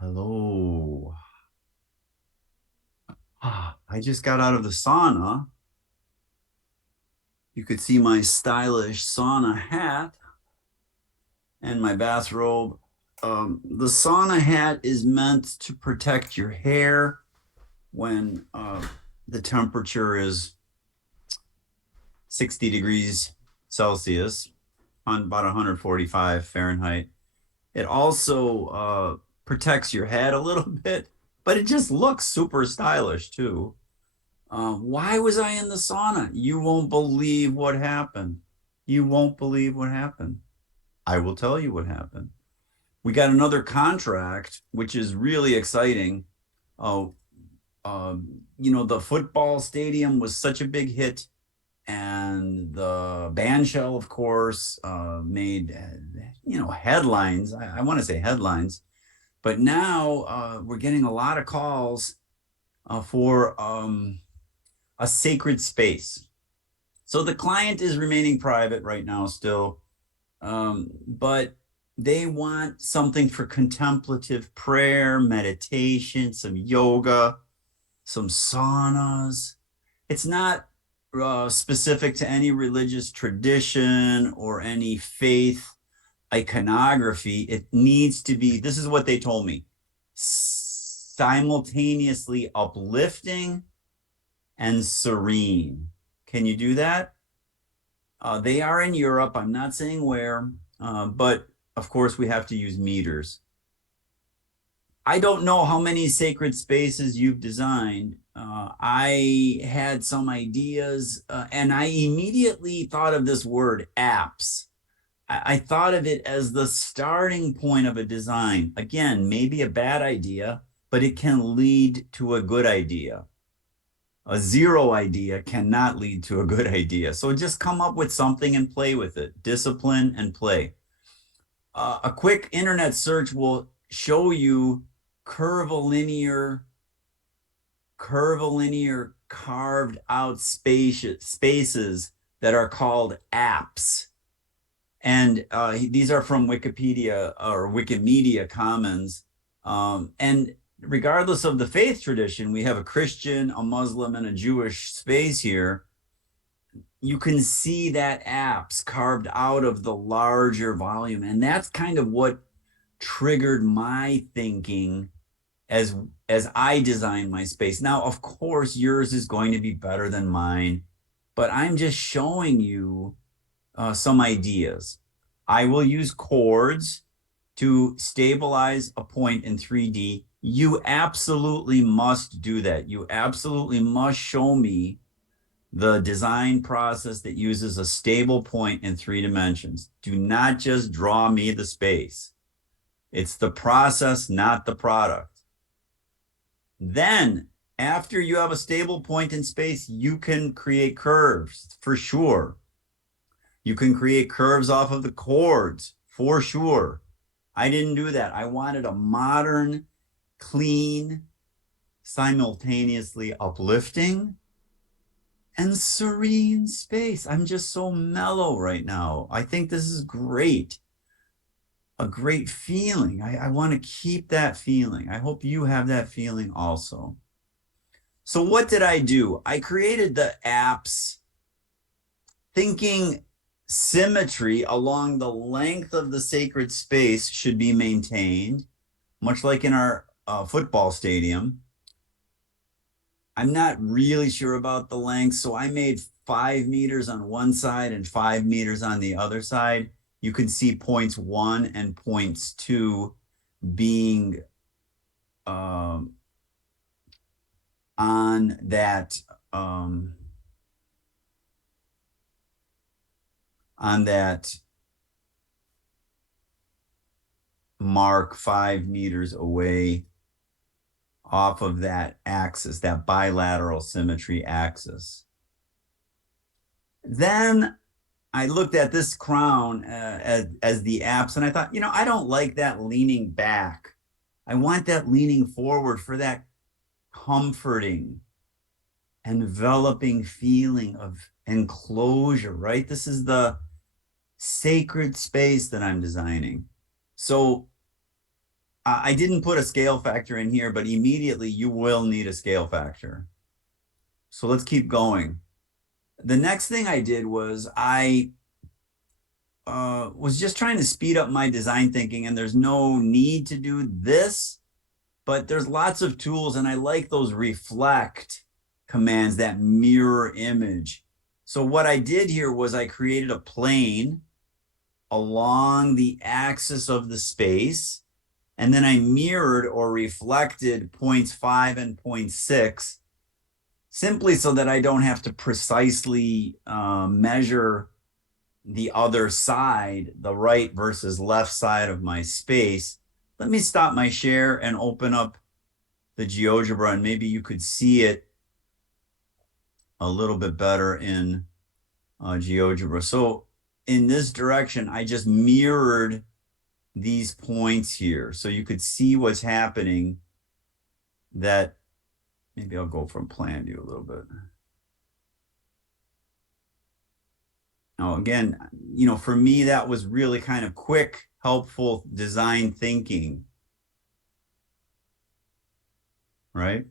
Hello. I just got out of the sauna. You could see my stylish sauna hat and my bathrobe. The sauna hat is meant to protect your hair when the temperature is 60 degrees Celsius, on about 145 Fahrenheit. It also protects your head a little bit, but it just looks super stylish too. Why was I in the sauna? You won't believe what happened. You won't believe what happened. I will tell you what happened. We got another contract, which is really exciting. Oh, the football stadium was such a big hit, and the band shell, of course, made headlines. I want to say headlines, but now we're getting a lot of calls for a sacred space. So the client is remaining private right now still, but they want something for contemplative prayer, meditation, some yoga, some saunas. It's not specific to any religious tradition or any faith iconography. It needs to be, this is what they told me, simultaneously uplifting and serene. Can you do that? They are in Europe. I'm not saying where, but of course we have to use meters. I don't know how many sacred spaces you've designed. I had some ideas, and I immediately thought of this word, apps. I thought of it as the starting point of a design. Again, maybe a bad idea, but it can lead to a good idea. A zero idea cannot lead to a good idea. So just come up with something and play with it. Discipline and play. A quick internet search will show you curvilinear carved out spaces that are called apps. And these are from Wikipedia or Wikimedia Commons. And regardless of the faith tradition, we have a Christian, a Muslim, and a Jewish space here. You can see that apps carved out of the larger volume. And that's kind of what triggered my thinking as I design my space. Now, of course, yours is going to be better than mine, but I'm just showing you some ideas. I will use chords to stabilize a point in 3D. You absolutely must do that. You absolutely must show me the design process that uses a stable point in 3 dimensions. Do not just draw me the space. It's the process, not the product. Then, after you have a stable point in space, you can create curves for sure. You can create curves off of the chords for sure. I didn't do that. I wanted a modern, clean, simultaneously uplifting and serene space. I'm just so mellow right now. I think this is great. A great feeling. I want to keep that feeling. I hope you have that feeling also. So what did I do? I created the apps thinking symmetry along the length of the sacred space should be maintained, much like in our football stadium. I'm not really sure about the length, so I made 5 meters on one side and 5 meters on the other side. You can see points 1 and points 2 being on that mark 5 meters away off of that axis, that bilateral symmetry axis. Then I looked at this crown as the apse, and I thought, I don't like that leaning back. I want that leaning forward for that comforting, enveloping feeling of enclosure, right? This is the sacred space that I'm designing. So I didn't put a scale factor in here, but immediately you will need a scale factor. So let's keep going. The next thing I did was I was just trying to speed up my design thinking, and there's no need to do this, but there's lots of tools, and I like those reflect commands, that mirror image. So what I did here was I created a plane along the axis of the space, and then I mirrored or reflected points 5 and point 6 simply so that I don't have to precisely measure the other side, the right versus left side of my space. Let me stop my share and open up the GeoGebra, and maybe you could see it a little bit better in GeoGebra. So in this direction, I just mirrored these points here. So you could see what's happening. That maybe I'll go from plan view a little bit. Now, again, for me, that was really kind of quick, helpful design thinking, right?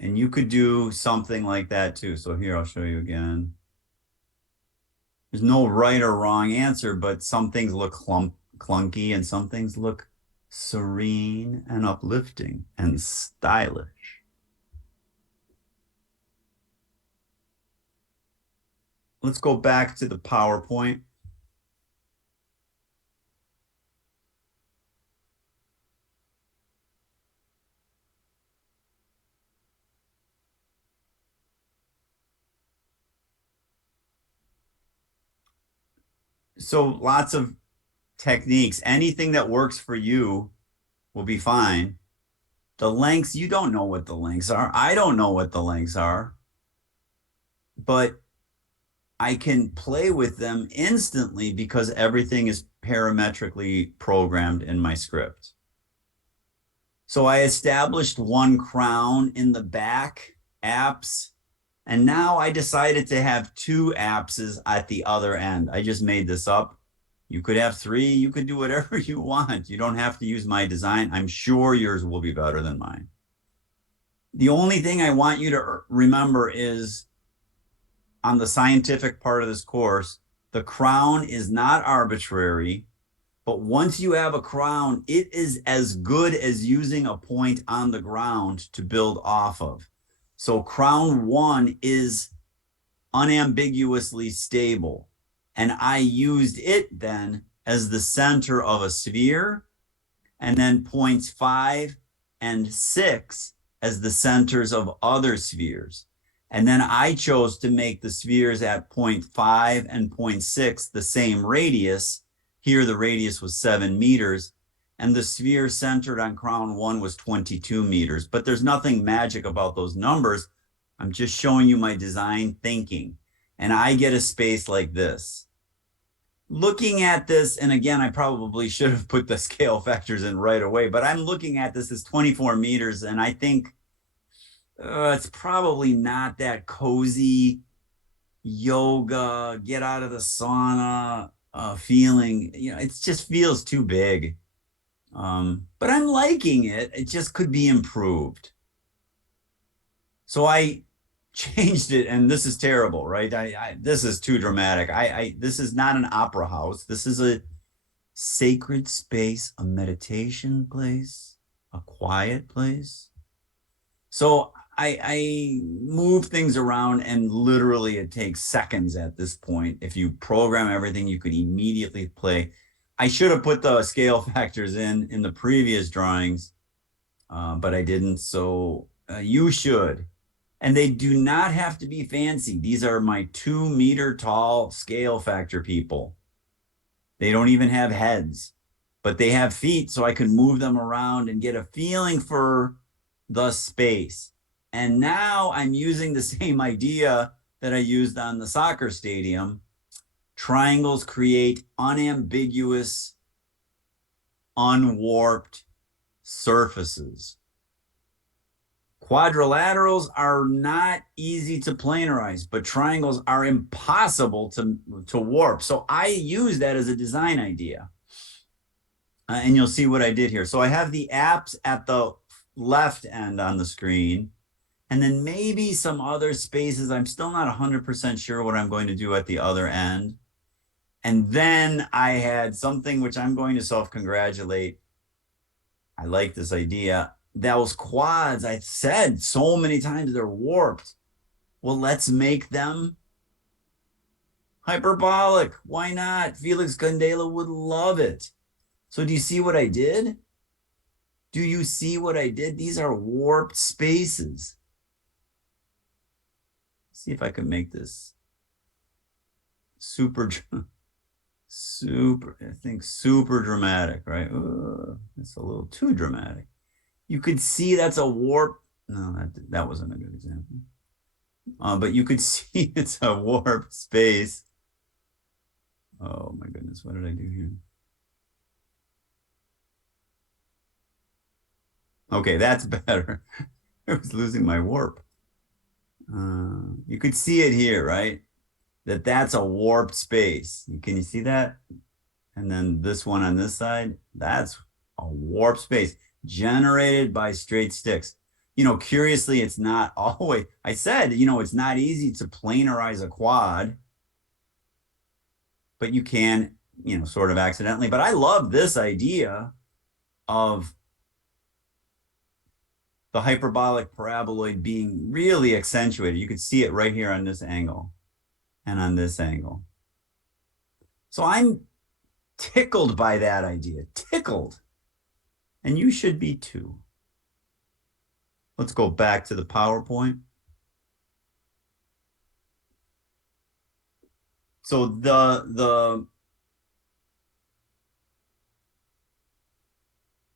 And you could do something like that too. So here, I'll show you again. There's no right or wrong answer, but some things look clunky and some things look serene and uplifting and stylish. Let's go back to the PowerPoint. So lots of techniques. Anything that works for you will be fine. The lengths, you don't know what the lengths are. I don't know what the lengths are, but I can play with them instantly because everything is parametrically programmed in my script. So I established one crown in the back apse, and now I decided to have two apses at the other end. I just made this up. You could have three. You could do whatever you want. You don't have to use my design. I'm sure yours will be better than mine. The only thing I want you to remember is on the scientific part of this course, the crown is not arbitrary, but once you have a crown, it is as good as using a point on the ground to build off of. So crown 1 is unambiguously stable. And I used it then as the center of a sphere, and then points 5 and 6 as the centers of other spheres. And then I chose to make the spheres at point 5 and point 6 the same radius. Here the radius was 7 meters, and the sphere centered on crown 1 was 22 meters. But there's nothing magic about those numbers. I'm just showing you my design thinking. And I get a space like this. Looking at this, and again, I probably should have put the scale factors in right away, but I'm looking at this as 24 meters, and I think it's probably not that cozy yoga, get out of the sauna feeling. It just feels too big. But I'm liking it. It just could be improved. So I changed it, and this is terrible, right? This is too dramatic. This is not an opera house. This is a sacred space, a meditation place, a quiet place. So I move things around, and literally it takes seconds at this point. If you program everything, you could immediately play. I should have put the scale factors in the previous drawings, but I didn't. So you should. And they do not have to be fancy. These are my 2-meter tall scale factor people. They don't even have heads, but they have feet, so I can move them around and get a feeling for the space. And now I'm using the same idea that I used on the soccer stadium. Triangles create unambiguous, unwarped surfaces. Quadrilaterals are not easy to planarize, but triangles are impossible to warp. So I use that as a design idea. And you'll see what I did here. So I have the apps at the left end on the screen, and then maybe some other spaces. I'm still not 100% sure what I'm going to do at the other end. And then I had something which I'm going to self-congratulate. I like this idea. Those quads, I said so many times they're warped. Well, let's make them hyperbolic. Why not? Felix Candela would love it. So do you see what I did? Do you see what I did? These are warped spaces. See if I can make this super, I think super dramatic, right? It's a little too dramatic. You could see that's a warp. No, that wasn't a good example. But you could see it's a warped space. Oh my goodness, what did I do here? Okay, that's better. I was losing my warp. You could see it here, right? That's a warped space. Can you see that? And then this one on this side, that's a warped space generated by straight sticks. Curiously, it's not always, I said, it's not easy to planarize a quad, but you can, sort of accidentally. But I love this idea of the hyperbolic paraboloid being really accentuated. You could see it right here on this angle and on this angle. So I'm tickled by that idea, tickled. And you should be too. Let's go back to the PowerPoint. So the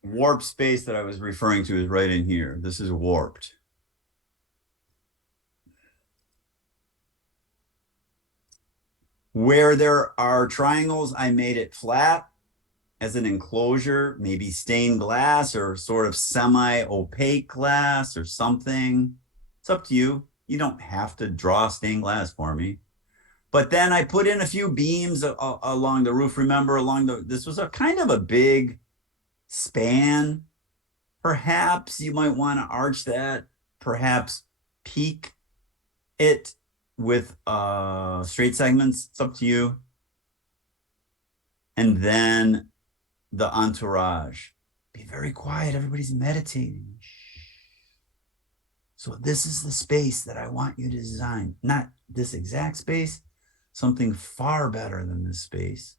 warp space that I was referring to is right in here. This is warped. Where there are triangles, I made it flat as an enclosure, maybe stained glass or sort of semi-opaque glass or something. It's up to you. You don't have to draw stained glass for me. But then I put in a few beams along the roof. Remember, this was a kind of a big span. Perhaps you might want to arch that, perhaps peak it with straight segments. It's up to you. And then the entourage. Be very quiet. Everybody's meditating. So this is the space that I want you to design. Not this exact space, something far better than this space.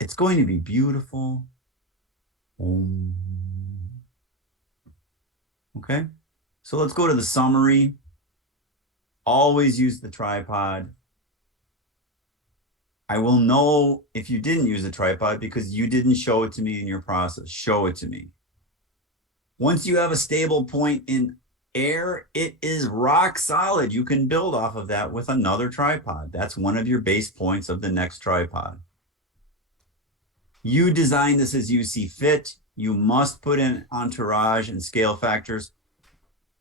It's going to be beautiful. Okay, so let's go to the summary. Always use the tripod. I will know if you didn't use a tripod because you didn't show it to me in your process. Show it to me. Once you have a stable point in air, it is rock solid. You can build off of that with another tripod. That's one of your base points of the next tripod. You design this as you see fit. You must put in entourage and scale factors.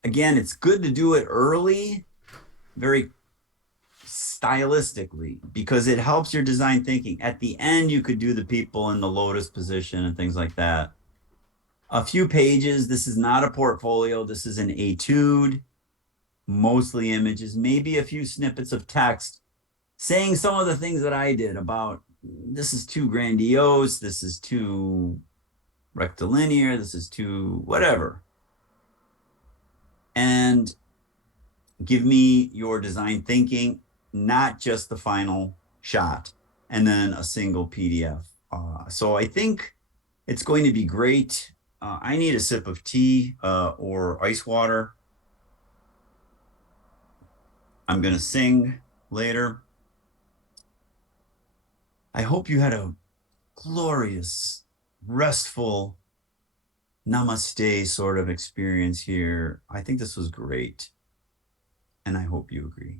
Again, it's good to do it early, very stylistically, because it helps your design thinking. At the end, you could do the people in the lotus position and things like that. A few pages. This is not a portfolio. This is an etude, mostly images, maybe a few snippets of text saying some of the things that I did about this is too grandiose, this is too rectilinear, this is too whatever. And give me your design thinking, not just the final shot, and then a single PDF. So I think it's going to be great. I need a sip of tea or ice water. I'm going to sing later. I hope you had a glorious, restful namaste sort of experience here. I think this was great, and I hope you agree.